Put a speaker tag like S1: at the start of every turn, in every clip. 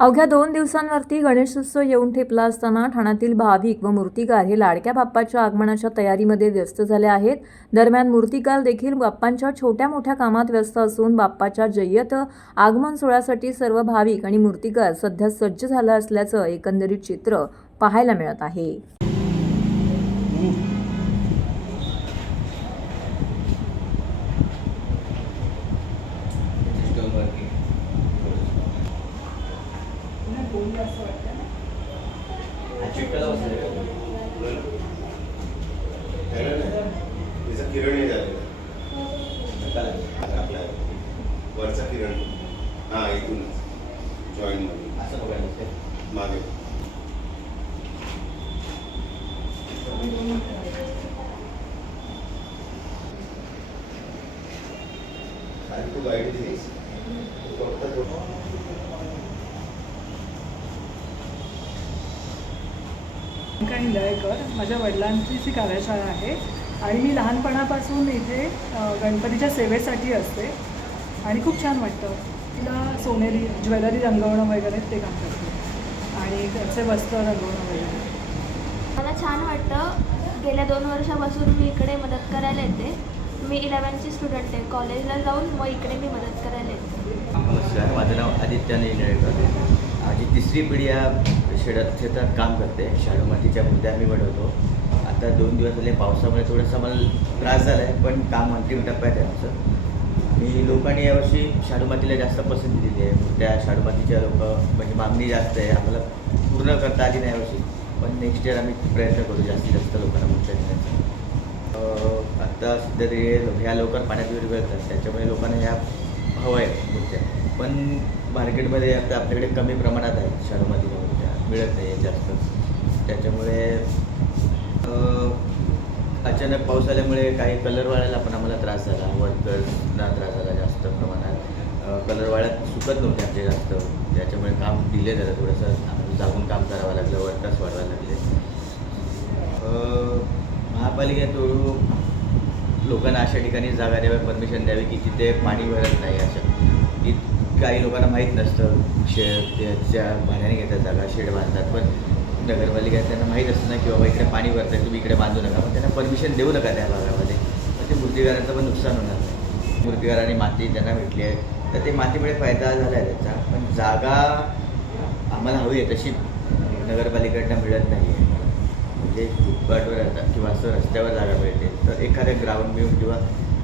S1: अवघ्या दोन दिवसांवरती गणेशोत्सव येऊन ठेपला असताना ठाण्यातील भाविक व मूर्तिकार हे लाडक्या बाप्पाच्या आगमनाच्या तयारीमध्ये व्यस्त झाले आहेत. दरम्यान मूर्तिकार देखील बाप्पांच्या छोट्या मोठ्या कामात व्यस्त असून बाप्पाच्या जय्यत आगमन सोहळ्यासाठी सर्व भाविक आणि मूर्तिकार सध्या सज्ज झालं असल्याचं एकंदरीत चित्र पाहायला मिळत आहे.
S2: किरण झालेला वरचा किरण. हा इथूनच. जॉईन मध्ये.
S3: असं बघायला
S2: मागे. तू गाईड दिलीस?
S4: हिंदळेकर माझ्या वडिलांचीच ही कार्यशाळा आहे आणि मी लहानपणापासून इथे गणपतीच्या सेवेसाठी असते. आणि खूप छान वाटतं. तिला सोनेरी ज्वेलरी रंगवणं वगैरे ते काम करते. आणि त्याचे वस्त्र रंगवणं वगैरे.
S5: मला छान वाटतं. गेल्या दोन वर्षापासून मी इकडे मदत करायला येते. मी इलेवनची स्टुडंट आहे. कॉलेजला जाऊन मग इकडे मी मदत करायला येते.
S3: नमस्कार. माझं नाव आदित्य निळेकर माझी तिसरी पिढी या शेतात शेतात काम करते. शाडू मातीच्या मुद्द्या आम्ही बनवतो आता दोन दिवस झाले पावसामुळे थोडासा मला त्रास झाला आहे पण काम अंतिम टप्प्यात आहे आमचं. आणि लोकांनी यावर्षी शाडू मातीला जास्त पसंती दिली आहे. मूर्त्या शाडू मातीच्या लोक म्हणजे मागणी जास्त आहे. आम्हाला पूर्ण करता आली नाही यावर्षी पण नेक्स्ट इयर आम्ही प्रयत्न करू जास्तीत जास्त लोकांना मूर्त्या देण्याचा. आत्ता सध्या ते ह्या लवकर पाण्यात विरघळतात त्याच्यामुळे लोकांना ह्या हवं आहे मूर्त्या पण मार्केटमध्ये आता आपल्याकडे कमी प्रमाणात आहेत शाडूमातीच्या मूर्त्या मिळत नाही आहे जास्त. त्याच्यामुळे अचानक पाऊस आल्यामुळे काही कलर वाळायला पण आम्हाला त्रास झाला. वर्कर्सना त्रास झाला जास्त प्रमाणात. कलर वाळ्यात सुकत नव्हते आमचे जास्त. त्याच्यामुळे काम डिले झालं थोडंसं. जागून काम करावं लागलं वर्कर्स वाढवायला लागले. महापालिकेत लोकांना अशा ठिकाणी जागा द्यावी परमिशन द्यावी की तिथे पाणी भरत नाही असं काही लोकांना माहीत नसतं. शेड त्याच्या भाड्याने घेतात जागा शेड बांधतात. पण नगरपालिका त्यांना माहीत असतं ना की बाबा इकडे पाणी भरतं तुम्ही इकडे बांधू नका. पण त्यांना परमिशन देऊ नका त्या भागामध्ये. मग ते मूर्तीकारांचं पण नुकसान होणार. नाही मूर्तिकारांनी माती त्यांना भेटली आहे. तर ते मातीमुळे फायदा झाला आहे त्याचा. पण जागा आम्हाला हवी आहे तशी नगरपालिकेकडनं मिळत नाही. आहे म्हणजे फुटपाटवर किंवा असं रस्त्यावर जागा मिळते. तर एखाद्या ग्राउंड मिळून किंवा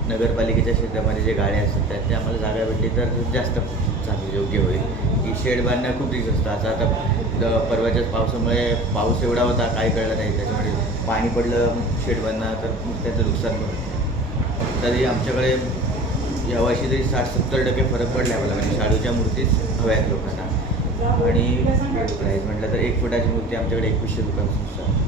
S3: नगरपालिकेच्या क्षेत्रामध्ये जे गाड्या असतात त्यात आम्हाला जागा भेटली तर जास्त चांगली योग्य होईल की शेड बांधणं खूप रिस्क असतं आता आता परवाच्याच पावसामुळे पाऊस एवढा होता काय कळलं नाही त्याच्यामुळे पाणी पडलं शेड बांधणं तर त्याचं नुकसान पण होतं. तरी आमच्याकडे यावर्षी तरी साठ सत्तर टक्के फरक पडला आहे मला म्हणजे शाडूच्या मूर्तीच हव्या आहेत लोकांना आणि प्राईज म्हटलं तर एक फुटाची मूर्ती आमच्याकडे एकवीसशे रुपयापासून.